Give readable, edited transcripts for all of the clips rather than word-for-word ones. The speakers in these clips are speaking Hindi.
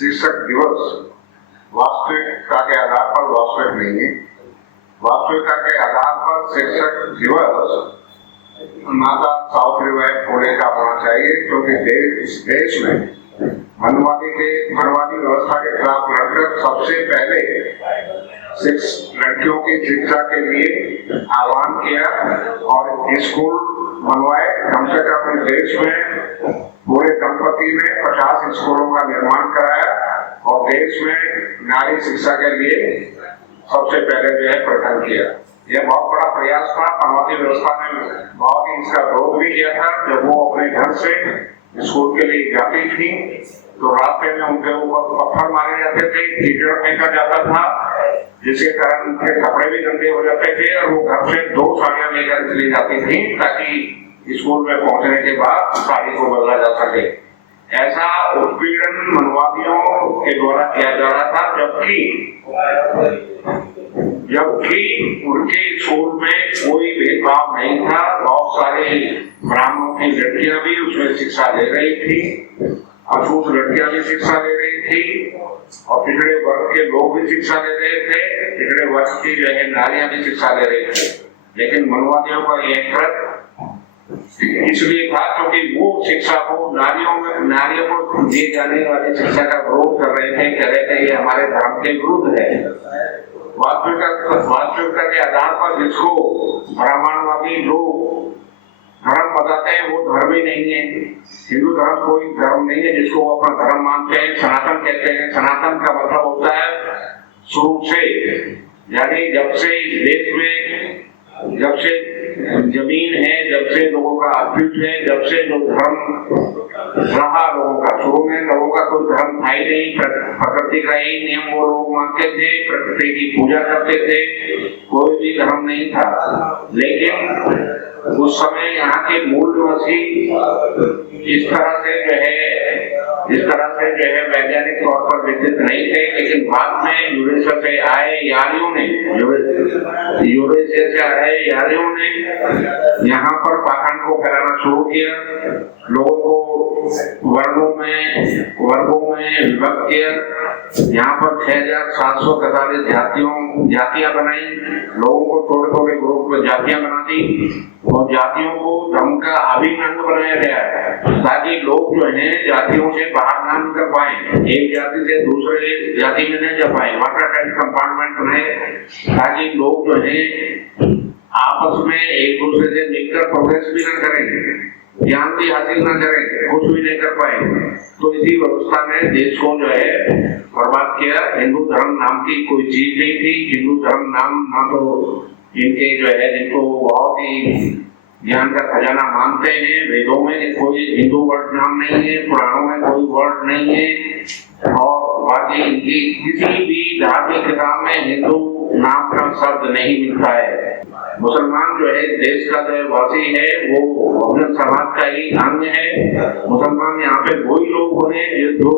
शिक्षक दिवस वास्तविकता के आधार पर वास्तविक नहीं है। वास्तविकता के आधार पर शिक्षक दिवस माता सावित्रीबाई फुले का होना चाहिए, क्योंकि देश में मनवादी व्यवस्था के खिलाफ लड़कर सबसे पहले लड़कियों की शिक्षा के लिए आह्वान किया और स्कूल बनवाए। कम से कम देश में पूरे दंपति में 50 स्कूलों का निर्माण कराया और देश में नारी शिक्षा के लिए सबसे पहले जो है प्रयत्न किया। यह बहुत बड़ा प्रयास था। मनवादी व्यवस्था ने बहुत ही इसका विरोध भी किया था। जब वो अपने घर से स्कूल के लिए जाती थी तो रास्ते में उनके ऊपर पत्थर मारे जाते थे, कीचड़ फेंका जाता था, जिसके कारण उनके कपड़े भी गंदे हो जाते थे और वो घर से 2 साड़ियां लेकर चली जाती थी ताकि स्कूल में पहुंचने के बाद साड़ी को बदला जा सके। ऐसा उत्पीड़न मनवादियों के द्वारा किया जा रहा था, जबकि उनके स्कूल में कोई भेदभाव नहीं था। बहुत सारे ब्राह्मणों की लड़कियां भी उसमें शिक्षा ले रही थी, अछूत लड़कियां भी शिक्षा ले रही थी और पिछड़े वर्ग के लोग भी शिक्षा ले रहे थे। पिछड़े वर्ग की जो है नारियां भी शिक्षा ले रही थी। लेकिन मनवादियों का यह कृत्य इसलिए था क्योंकि वो शिक्षा को नारियों को दी जाने वाली शिक्षा का विरोध कर रहे थे, कह रहे थे ये हमारे धर्म के विरुद्ध है। वास्तविकता के आधार पर जिसको ब्राह्मणवादी लोग धर्म बताते हैं वो धर्म ही नहीं है। हिंदू धर्म कोई धर्म नहीं है जिसको वो अपना धर्म मानते हैं। सनातन कहते हैं। सनातन का मतलब होता है शुरू से, यानी जब से इस देश में जब से जमीन है, जब से लोगों का अस्तित्व है, जब से जो धर्म रहा लोगों का, शुरू में लोगों का कोई धर्म था ही नहीं। प्रकृति का ही नियम वो लोग मानते थे, प्रकृति की पूजा करते थे, कोई भी धर्म नहीं था। लेकिन उस समय यहाँ के मूल निवासी इस तरह से जो है वैज्ञानिक तौर पर विकसित नहीं थे। लेकिन बाद में यूरेशिया से आए यारियों ने यहाँ पर पाखंड को फैलाना शुरू किया, लोगों को वर्गों में विभक्त किया। यहाँ पर 6743 जातियां बनाई, लोगों को थोड़े ग्रुप में जातियां बना दी और जातियों को धर्म का अभिन्न अंग बनाया गया है ताकि लोग जो है जातियों से बाहर ना निकल पाए, एक जाति से दूसरे जाति में नहीं जा पाए। वाटर टाइप कंपार्टमेंट बनाए ताकि लोग जो है आपस में एक दूसरे से मिलकर प्रोग्रेस भी न करें, ज्ञान भी हासिल न करें, कुछ भी नहीं कर पाए। तो इसी व्यवस्था ने देश को जो है बर्बाद किया। हिंदू धर्म नाम की कोई चीज नहीं थी। हिंदू धर्म नाम ना तो इनके जो है जिनको बहुत ही ज्ञान का खजाना मानते हैं, वेदों में कोई हिंदू वर्ड नाम नहीं है, पुराणों में कोई वर्ड नहीं है और बाकी इनकी किसी भी धार्मिक किताब में हिंदू नाम का शब्द नहीं मिलता है। मुसलमान जो है देश का जो वासी है वो बहुजन समाज का ही अंग है। मुसलमान यहाँ पे वही लोग हैं जो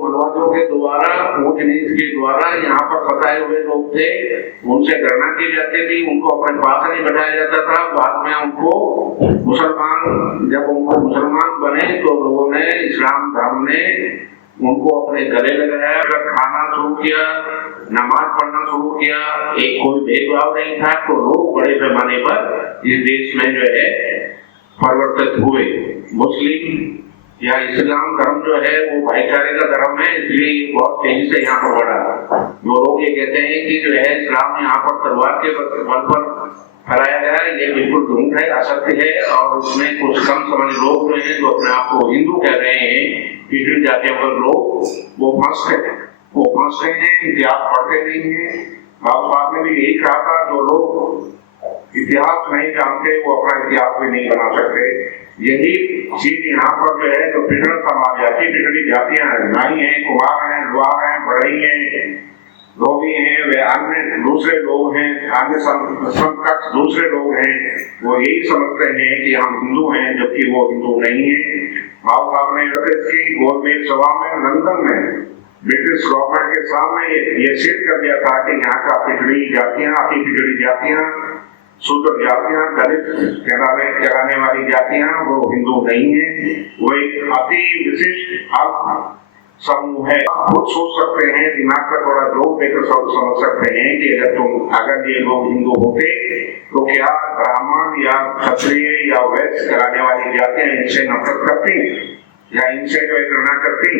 मनवादियों के द्वारा, ऊंच नीच के द्वारा यहाँ पर फंसाए हुए लोग थे, उनसे गणना की जाती थी, उनको अपने पास नहीं बैठाया जाता था। बाद में जब उनको मुसलमान बने तो लोगों ने, इस्लाम धर्म ने उनको अपने गले लगाया, खाना शुरू किया, नमाज पढ़ना शुरू किया। एक कोई भेदभाव नहीं था। तो लोग बड़े पैमाने पर इस देश में जो है परिवर्तित हुए। मुस्लिम या इस्लाम धर्म जो है वो भाईचारे का धर्म है, इसलिए बहुत तेजी से यहाँ पर बढ़ा। जो लोग ये कहते हैं कि जो है इस्लाम यहाँ पर तलवार के बल पर फैलाया गया, ये बिल्कुल झूठ है, असत्य है। और उसमें कुछ कम समझ लोग जो है जो अपने आप को हिंदू कह रहे हैं, पिछड़ी जातियों के लोग, वो फंसते हैं, इतिहास पढ़ते नहीं है। बाबा साहब ने भी यही कहा था, जो लोग इतिहास नहीं जानते वो अपना इतिहास भी नहीं बना सकते। यही चीज यहाँ पर जो है जो पिछड़ा समाज, पिछड़ी जातियां हैं, नाई हैं, कुमार हैं, लुहार हैं, बढ़ई हैं, धोबी हैं, वे अन्य दूसरे लोग हैं, अन्य समकक्ष दूसरे लोग हैं, वो यही समझते हैं कि हम हिंदू हैं, जबकि वो हिंदू नहीं है। बाबा साहब ने की गोलमेज सभा में लंदन में ब्रिटिश गवर्नमेंट के सामने ये सिद्ध कर दिया था कि यहाँ का पिछड़ी जातियां, शूद्र जातियां, दलित कहलाने वाली जातियां वो हिंदू नहीं है। वो एक अति विशिष्ट समूह है। खुद सोच सकते हैं, दिमाग का थोड़ा जोर देकर समझ सकते हैं कि अगर ये लोग हिंदू होते तो क्या ब्राह्मण या क्षत्रिय या वैश्य कराने वाली जातियां इनसे नफरत करती या इनसे जो घृणा करती?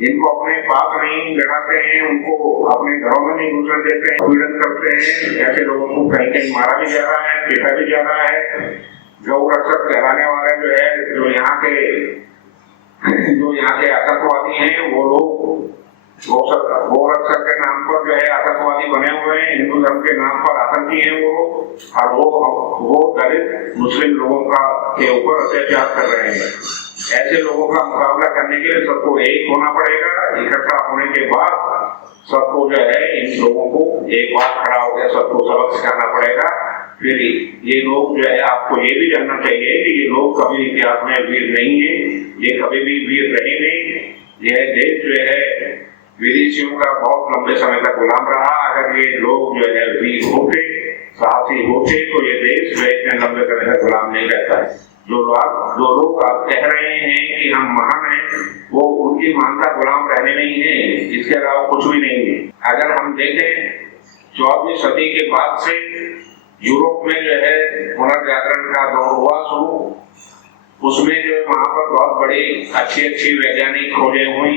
इनको अपने पास नहीं बैठाते हैं, उनको अपने घरों में नहीं घुसने देते हैं, पीड़न करते हैं। ऐसे लोगों को कहीं कहीं मारा भी जा रहा है, पीटा भी जा रहा है। गौ रक्षक कहलाने वाले जो यहाँ के आतंकवादी हैं, वो लोग गौ रक्षक के नाम पर जो है आतंकवादी बने हुए हैं, हिंदू धर्म के नाम पर आतंकी हैं वो, और वो दलित मुस्लिम लोगों के ऊपर अत्याचार कर रहे हैं। ऐसे लोगों का मुकाबला करने के लिए सबको एक होना पड़ेगा। इकट्ठा होने के बाद सबको जो है इन लोगों को एक बार खड़ा होकर सबको सबक सिखाना पड़ेगा। फिर ये लोग जो है, आपको ये भी जानना चाहिए कि ये लोग कभी इतिहास में वीर नहीं है, ये कभी भी वीर रहे नहीं। यह देश जो है विदेशियों का बहुत लंबे समय तक गुलाम रहा। अगर ये लोग जो है वीर होते, साहसी होते, तो ये देश जो इतने लंबे समय तक गुलाम नहीं रहता है। जो लोग आप कह रहे हैं कि हम महान हैं, वो उनकी महानता गुलाम रहने नहीं है, इसके अलावा कुछ भी नहीं है। अगर हम देखें 14वीं सदी के बाद से यूरोप में जो है पुनर्जागरण का दौर हुआ शुरू, उसमें जो है वहां पर बहुत बड़ी अच्छी वैज्ञानिक खोजें हुई,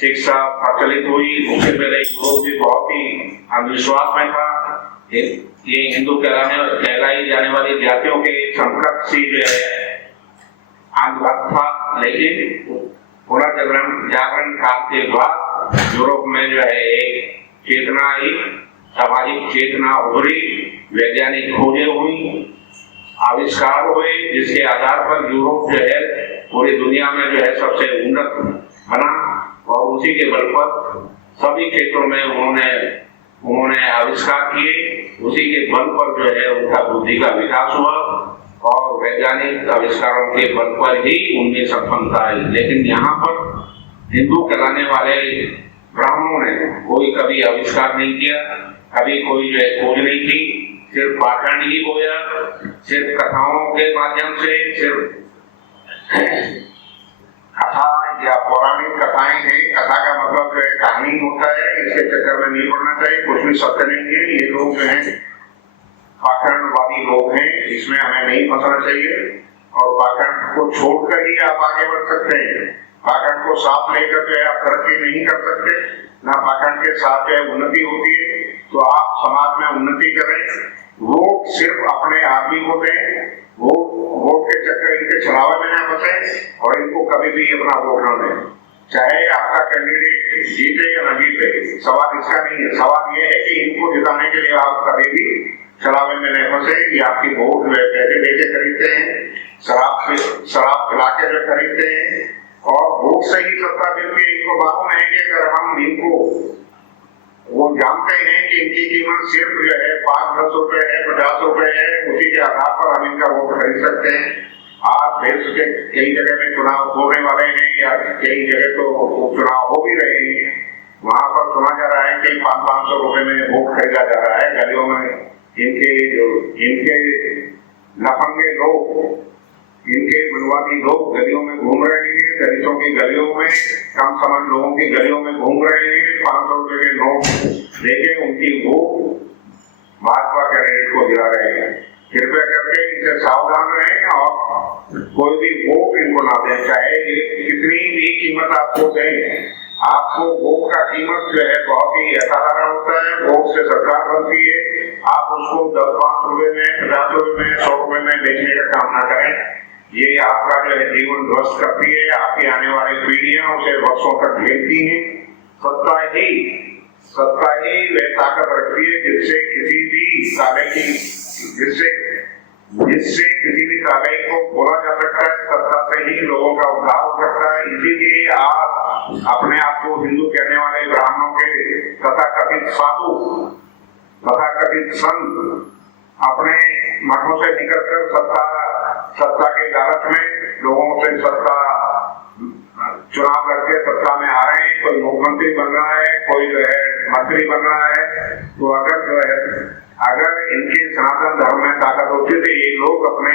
शिक्षा प्रचलित हुई। उससे पहले यूरोप भी बहुत ही अंधविश्वास में था। ये हिंदू कहलाई जाने वाली जातियों के संकट सी जो है अंधभक्त था, लेकिन पुनर्जागरण काल के बाद यूरोप में जो है एक चेतना आई, सामाजिक चेतना उभरी, वैज्ञानिक खोजें हुई, आविष्कार हुए, जिसके आधार पर यूरोप जो है पूरी दुनिया में जो है सबसे उन्नत बना। और उसी के बल पर सभी क्षेत्रों में उन्होंने आविष्कार किए। उसी के बल पर जो है उनका बुद्धि का विकास हुआ और वैज्ञानिक आविष्कारों के बल पर ही उनमें सफलता आई। लेकिन यहाँ पर हिंदू कहलाने वाले ब्राह्मणों ने कोई कभी आविष्कार नहीं किया, कभी कोई जो है खोज नहीं की, सिर्फ पाखंड ही बोया, सिर्फ कथाओं के माध्यम से, सिर्फ कथा या पौराणिक कथाएं हैं। कथा का मतलब जो है कहानी होता है, इसके चक्कर में नहीं पड़ना चाहिए, कुछ भी सत्य नहीं है। ये लोग जो है पाखंडवादी लोग हैं, इसमें हमें नहीं फंसना चाहिए और पाखंड को छोड़कर ही आप आगे बढ़ सकते हैं। पाखंड को साथ लेकर जो है आप तरक्की नहीं कर सकते, ना पाखंड के साथ जो है उन्नति होती है। तो आप समाज में उन्नति करें, वोट सिर्फ अपने आदमी को दें, वोट के चक्कर इनके छलावे में न फंसे और इनको कभी भी अपना वोट न दें। चाहे आपका कैंडिडेट जीते या न जीते, सवाल इसका नहीं है। सवाल ये है कि इनको जिताने के लिए आप कभी भी छलावे में न फंसे। ये आपकी वोट जो है पैसे देके खरीदते हैं, शराब पिला के जो खरीदते हैं और वोट से ही सत्ता मिलती है। इनको मालूम है कि अगर हम इनको, वो जानते हैं कि इनकी कीमत सिर्फ जो है 5-10 रुपए है, 50 रुपए है, उसी के आधार पर हम इनका वोट खरीद सकते हैं। आज देश के कई जगह में चुनाव होने वाले हैं या कई जगह तो चुनाव हो भी रहे हैं, वहां पर सुना जा रहा है कि 500-500 रुपए में वोट खरीदा जा रहा है। गलियों में इनके लफंगे लोग, इनके मनवादी लोग गलियों में घूम रहे हैं, दलितों की गलियों में, कम समझ लोगों की गलियों में घूम रहे हैं। 500 रुपए के नोट लेके उनकी वोट भाजपा कैंडिडेट को गिरा रहे हैं। कृपया करके इनसे सावधान रहें और कोई भी वोट इनको ना दें, चाहे कितनी भी कीमत आपको दें। आपको वोट का कीमत जो है बहुत ही असाधारण होता है। वोट से सरकार बनती है। आप उसको 10-5 रुपए में, 50 रुपए में, 100 रुपए में बेचने का काम ना करें। ये आपका जो है जीवन ध्वस्त करती है। आपकी आने वाली पीढ़ियां उसे वर्षों तक झेलती हैं। सत्ता ही वह ताकत रखती है जिससे किसी भी ताले को बोला जा सकता है। सत्ता से ही लोगों का उद्धार हो सकता है। इसीलिए आप अपने आप को हिंदू कहने वाले ब्राह्मणों के तथाकथित साधु, तथाकथित संत अपने मठों से निकलकर सत्ता के लालच में लोगों से सत्ता चुनाव करके सत्ता में आ रहे हैं। कोई मुख्यमंत्री बन रहा है, कोई जो है मंत्री बन रहा है। तो अगर इनके सनातन धर्म में ताकत होती तो ये लोग अपने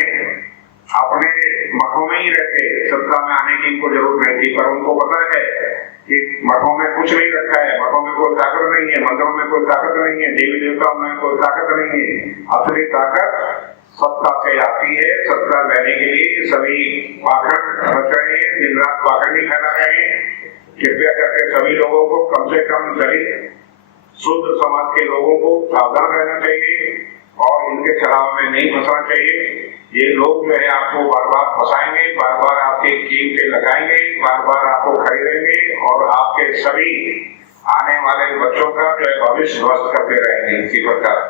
अपने मठों में ही रहते, सत्ता में आने की इनको जरूरत नहीं थी, पर उनको पता है कि मठों में कुछ नहीं रखा है, मठों में कोई ताकत नहीं है, मंदिरों में कोई ताकत नहीं है, देवी देवताओं में कोई ताकत नहीं है। असली ताकत सत्ता से आती है। सत्ता लेने के लिए सभी पाखंड रच रहे हैं, दिन रात पाखंड ही फैला रहे हैं। कृपया करके सभी लोगों को कम से कम दलित शुद्ध समाज के लोगों को सावधान रहना चाहिए और इनके छलावे में नहीं फंसना चाहिए। ये लोग जो है आपको बार बार फंसाएंगे, बार बार आपके कीमतें लगाएंगे, बार बार आपको खरीदेंगे और आपके सभी आने वाले बच्चों का जो है भविष्य ध्वस्त करते रहेंगे इसी प्रकार।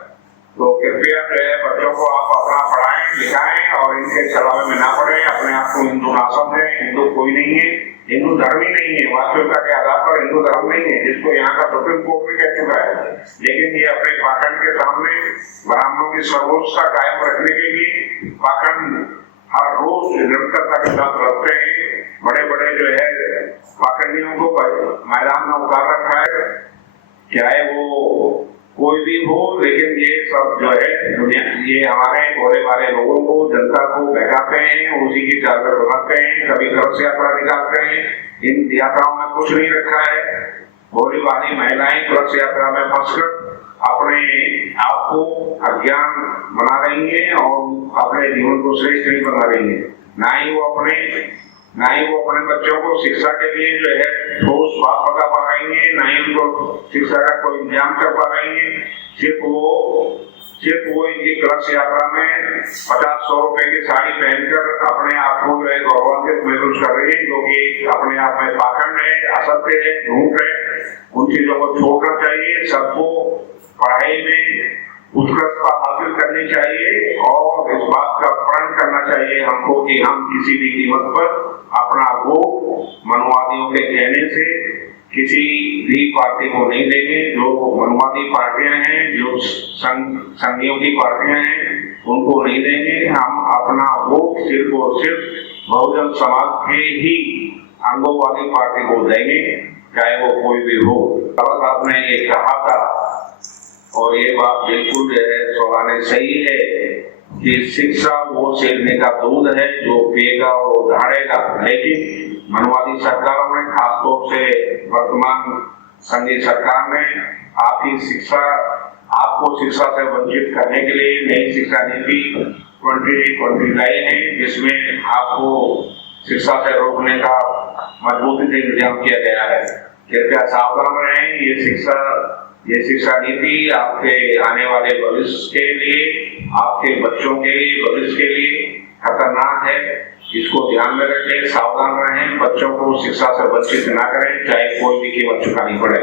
तो कृपया जो है बच्चों को आप अपना पढ़ाएं लिखाएं और इनके छलावे में ना पड़े। अपने आप को हिंदू ना समझें। हिंदू कोई नहीं है, हिंदू धर्म ही नहीं है, वास्तविकता के आधार पर हिंदू धर्म नहीं है, जिसको यहाँ का सुप्रीम कोर्ट भी कह चुका है। लेकिन ये अपने पाखंड के सामने ब्राह्मणों की सर्वोच्चता कायम रखने के लिए पाखंड हर रोज निरंतरता के साथ रखते हैं। बड़े बड़े जो है पाखंडियों को मैदान में उतार रखा है, चाहे वो कोई भी हो, लेकिन ये सब जो है दुनिया, ये हमारे भोले भाले लोगों को, जनता को बहकाते हैं, उसी की चाल पर बनाते हैं। कभी कलश यात्रा निकालते हैं, इन यात्राओं में कुछ नहीं रखा है। भोली भाली महिलाएं कलश यात्रा में फंसकर अपने आप को अज्ञान बना रही हैं और अपने जीवन को श्रेष्ठ नहीं बना रही हैं। ना ही वो अपने बच्चों को शिक्षा के लिए जो है ठोस बात बता पा रही है, ना ही उनको शिक्षा का कोई इंतजाम कर पा रही है। सिर्फ वो इनकी कलश यात्रा में 50-100 रुपए की साड़ी पहनकर अपने आप को जो है गौरवान्वित महसूस कर रही है, जो कि अपने आप में पाखंड है, असत्य है, झूठ है। उन चीजों को छोड़ना चाहिए। सबको पढ़ाई में उत्कृष्टता हासिल करनी चाहिए और इस बात का प्रण करना चाहिए हमको कि हम किसी भी कीमत पर अपना वोट मनुवादियों के कहने से किसी भी पार्टी को नहीं देंगे। जो मनुवादी पार्टियां हैं, जो संघियों की पार्टियां हैं, उनको नहीं देंगे। हम अपना वोट सिर्फ और सिर्फ बहुजन समाज के ही अंगों वाली पार्टी को देंगे, चाहे वो कोई भी हो। बाबा साहब ने ये कहा था और ये बात बिल्कुल जो है सौगाने सही है कि शिक्षा वो शेरने का दूध है जो पिएगा और उधारेगा। लेकिन मनवादी सरकारों ने, खासतौर से वर्तमान संघीय सरकार ने आपको शिक्षा से वंचित करने के लिए नई शिक्षा नीति 2020 लाई है, जिसमें आपको शिक्षा से रोकने का मजबूती से इंतजाम किया गया है। कृपया सावधान रहें। ये शिक्षा नीति आपके आने वाले भविष्य के लिए, आपके बच्चों के भविष्य के लिए खतरनाक है। इसको ध्यान में रखें, सावधान रहें, बच्चों को शिक्षा से वंचित ना करें, चाहे कोई भी कीमत चुकानी पड़े।